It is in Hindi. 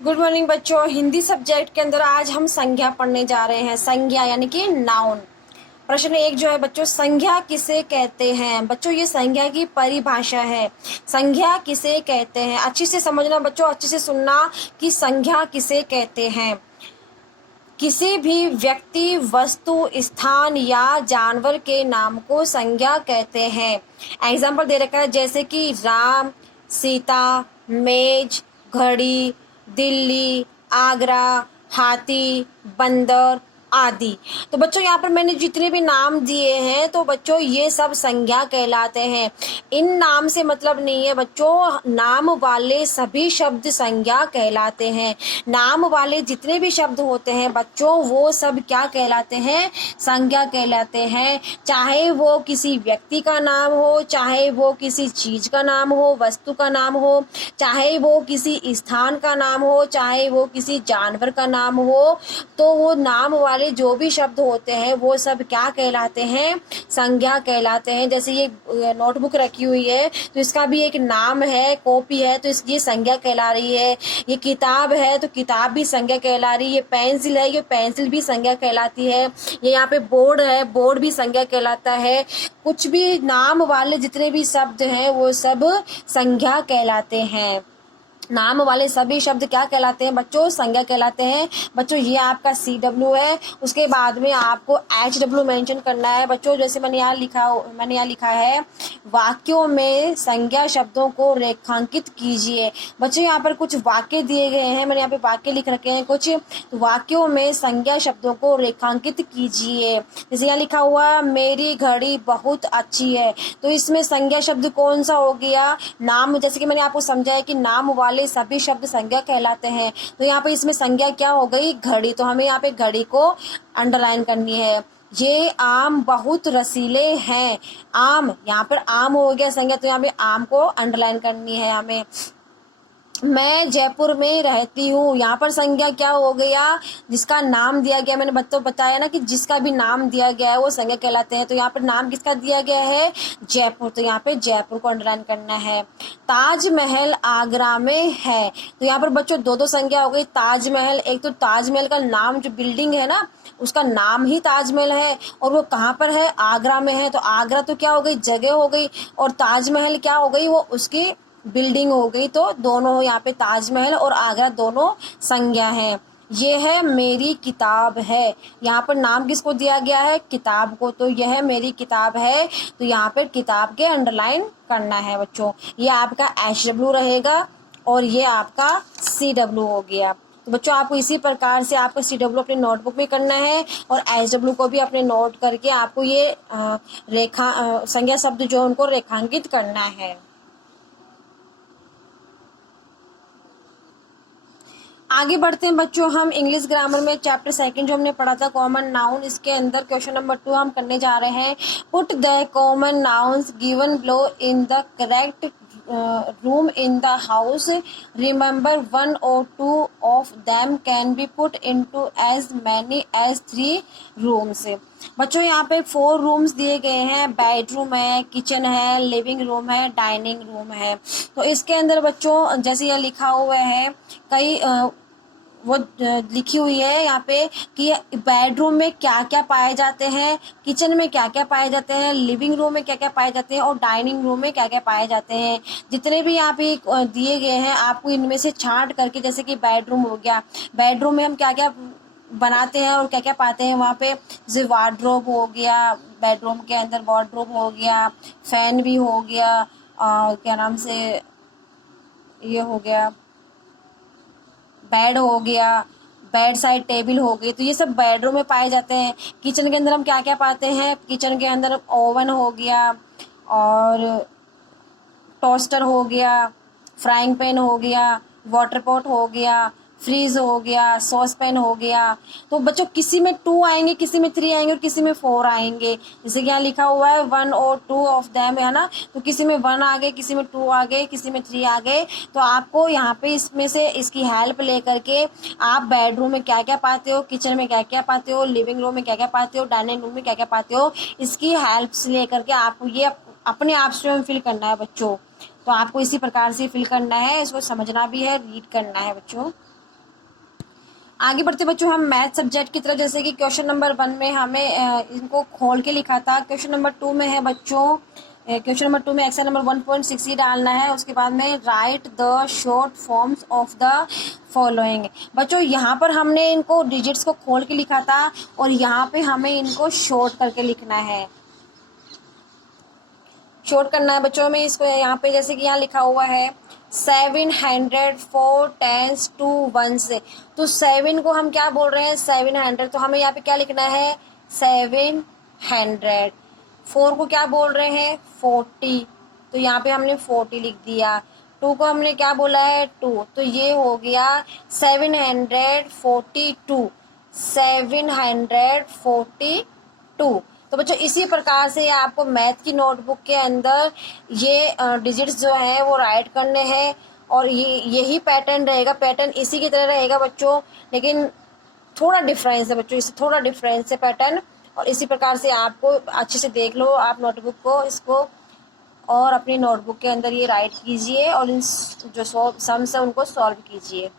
गुड मॉर्निंग बच्चों। हिंदी सब्जेक्ट के अंदर आज हम संज्ञा पढ़ने जा रहे हैं। संज्ञा यानी कि नाउन। प्रश्न एक जो है बच्चों, संज्ञा किसे कहते हैं? बच्चों ये संज्ञा की परिभाषा है। संज्ञा किसे कहते हैं, अच्छी से समझना बच्चों, अच्छी से सुनना कि संज्ञा किसे कहते हैं। किसी भी व्यक्ति, वस्तु, स्थान या जानवर के नाम को संज्ञा कहते हैं। एग्जाम्पल दे रखा है जैसे कि राम, सीता, मेज, घड़ी, दिल्ली, आगरा, हाथी, बंदर आदि। तो बच्चों यहाँ पर मैंने जितने भी नाम दिए हैं तो बच्चों ये सब संज्ञा कहलाते हैं। इन नाम से मतलब नहीं है बच्चों, नाम वाले सभी शब्द संज्ञा कहलाते हैं। नाम वाले जितने भी शब्द होते हैं बच्चों वो सब क्या कहलाते हैं? संज्ञा कहलाते हैं। चाहे वो किसी व्यक्ति का नाम हो, चाहे वो किसी चीज का नाम हो, वस्तु का नाम हो, चाहे वो किसी स्थान का नाम हो, चाहे वो किसी जानवर का नाम हो, तो वो नाम वाले जो भी शब्द होते हैं वो सब क्या कहलाते हैं? संज्ञा कहलाते हैं। जैसे ये नोटबुक रखी हुई है तो इसका भी एक नाम है, कॉपी है, तो ये संज्ञा कहला रही है। ये किताब है तो किताब भी संज्ञा कहला रही है। ये पेंसिल है, ये पेंसिल भी संज्ञा कहलाती है। ये यहाँ पे बोर्ड है, बोर्ड भी संज्ञा कहलाता है। कुछ भी नाम वाले जितने भी शब्द हैं वो सब संज्ञा कहलाते हैं। नाम वाले सभी शब्द क्या कहलाते हैं बच्चों? संज्ञा कहलाते हैं। बच्चों ये आपका CW है, उसके बाद में आपको HW मेंशन करना है बच्चों। जैसे मैंने यहाँ लिखा है वाक्यों में संज्ञा शब्दों को रेखांकित कीजिए। बच्चों यहाँ पर कुछ वाक्य दिए गए हैं, मैंने यहाँ पे वाक्य लिख रखे हैं कुछ। तो वाक्यों में संज्ञा शब्दों को रेखांकित कीजिए। जैसे यहाँ लिखा हुआ मेरी घड़ी बहुत अच्छी है, तो इसमें संज्ञा शब्द कौन सा हो गया? नाम। जैसे कि मैंने आपको समझाया कि नाम वाले सभी शब्द संज्ञा कहलाते हैं। तो यहाँ पे इसमें संज्ञा क्या हो गई? घड़ी। तो हमें यहाँ पे घड़ी को अंडरलाइन करनी है। ये आम बहुत रसीले हैं। आम, यहाँ पर आम हो गया संज्ञा, तो यहाँ पे आम को अंडरलाइन करनी है हमें। मैं जयपुर में रहती हूँ, यहाँ पर संज्ञा क्या हो गया? जिसका नाम दिया गया, मैंने बताया ना कि जिसका भी नाम दिया गया है वो संज्ञा कहलाते हैं। तो यहाँ पर नाम किसका दिया गया है? जयपुर, तो यहाँ पे जयपुर को अंडरलाइन करना है। ताजमहल आगरा में है, तो यहाँ पर बच्चों दो संज्ञा हो गई। ताजमहल, एक तो ताजमहल का नाम, जो बिल्डिंग है ना उसका नाम ही ताजमहल है, और वो कहाँ पर है? आगरा में है। तो आगरा तो क्या हो गई? जगह हो गई, और ताजमहल क्या हो गई? वो उसकी बिल्डिंग हो गई। तो दोनों यहाँ पे ताजमहल और आगरा दोनों संज्ञा है। ये है मेरी किताब है, यहाँ पर नाम किसको दिया गया है? किताब को। तो यह मेरी किताब है, तो यहाँ पर किताब के अंडरलाइन करना है बच्चों। ये आपका HW रहेगा और ये आपका CW हो गया। तो बच्चों आपको इसी प्रकार से आपको CW अपने नोटबुक में करना है और HW को भी अपने नोट करके आपको ये संज्ञा शब्द जो उनको रेखांकित करना है। आगे बढ़ते हैं बच्चों, हम इंग्लिश ग्रामर में चैप्टर 2 जो हमने पढ़ा था कॉमन नाउन, इसके अंदर क्वेश्चन नंबर 2 हम करने जा रहे हैं। Put the common nouns given below in the correct room in the house. Remember 1 or 2 of them can be put into as many as 3 rooms। बच्चों यहाँ पे 4 रूम्स दिए गए हैं। बेडरूम है, किचन है, लिविंग रूम है, डाइनिंग रूम है। तो इसके अंदर बच्चों जैसे ये लिखा हुआ है, कई वो लिखी हुई है यहाँ पे कि बेडरूम में क्या क्या पाए जाते हैं, किचन में क्या क्या पाए जाते हैं, लिविंग रूम में क्या क्या पाए जाते हैं और डाइनिंग रूम में क्या क्या पाए जाते हैं। जितने भी यहाँ पे दिए गए हैं आपको इनमें से छांट करके, जैसे कि बेडरूम हो गया, बेडरूम में हम क्या क्या बनाते हैं और क्या क्या पाते हैं वहाँ पे। जैसे वार्डरोब हो गया, बेडरूम के अंदर वार्डरोब हो गया, फैन भी हो गया, क्या नाम से ये हो गया, बेड हो गया, बेड साइड टेबल हो गई। तो ये सब बेडरूम में पाए जाते हैं। किचन के अंदर हम क्या क्या पाते हैं? किचन के अंदर ओवन हो गया और टोस्टर हो गया, फ्राइंग पैन हो गया, वाटर पॉट हो गया, फ्रीज हो गया, सॉस पैन हो गया। तो बच्चों किसी में 2 आएंगे, किसी में 3 आएंगे और किसी में 4 आएंगे। जैसे कि यहाँ लिखा हुआ है 1 or 2 of them, है ना। तो किसी में 1 आ गए, किसी में 2 आ गए, किसी में 3 आ गए। तो आपको यहाँ पे इसमें से इसकी हेल्प लेकर के आप बेडरूम में क्या क्या पाते हो, किचन में क्या क्या पाते हो, लिविंग रूम में क्या क्या पाते हो, डाइनिंग रूम में क्या क्या पाते हो, इसकी हेल्प से लेकर के आपको ये अपने आप से फिल करना है बच्चों। तो आपको इसी प्रकार से फिल करना है, इसको समझना भी है, रीड करना है बच्चों। आगे बढ़ते बच्चों हम मैथ सब्जेक्ट की तरफ, जैसे कि क्वेश्चन नंबर 1 में हमें इनको खोल के लिखा था। क्वेश्चन नंबर 2 में है बच्चों, क्वेश्चन नंबर 2 में एक्सरसाइज नंबर 1.6 ही डालना है। उसके बाद में right the short forms of the following. बच्चों यहाँ पर हमने इनको डिजिट्स को खोल के लिखा था और यहाँ पे हमें इनको शॉर्ट करके लिखना है, शॉर्ट करना है बच्चों में इसको। यहाँ पे जैसे कि यहाँ लिखा हुआ है 704 10s to 1 से, तो 7 को हम क्या बोल रहे हैं 700, तो हमें यहाँ पे क्या लिखना है 700। 4 को क्या बोल रहे हैं 40, तो यहाँ पे हमने 40 लिख दिया। 2 को हमने क्या बोला है 2, तो ये हो गया 742, 742। तो बच्चों इसी प्रकार से आपको मैथ की नोटबुक के अंदर ये डिजिट्स जो है वो राइट करने हैं और यही पैटर्न रहेगा, पैटर्न इसी की तरह रहेगा बच्चों, लेकिन थोड़ा डिफरेंस है बच्चों, इससे थोड़ा डिफरेंस है पैटर्न। और इसी प्रकार से आपको अच्छे से देख लो आप नोटबुक को, इसको, और अपनी नोटबुक के अंदर ये राइट कीजिए और इन जो सम्स है उनको सॉल्व कीजिए।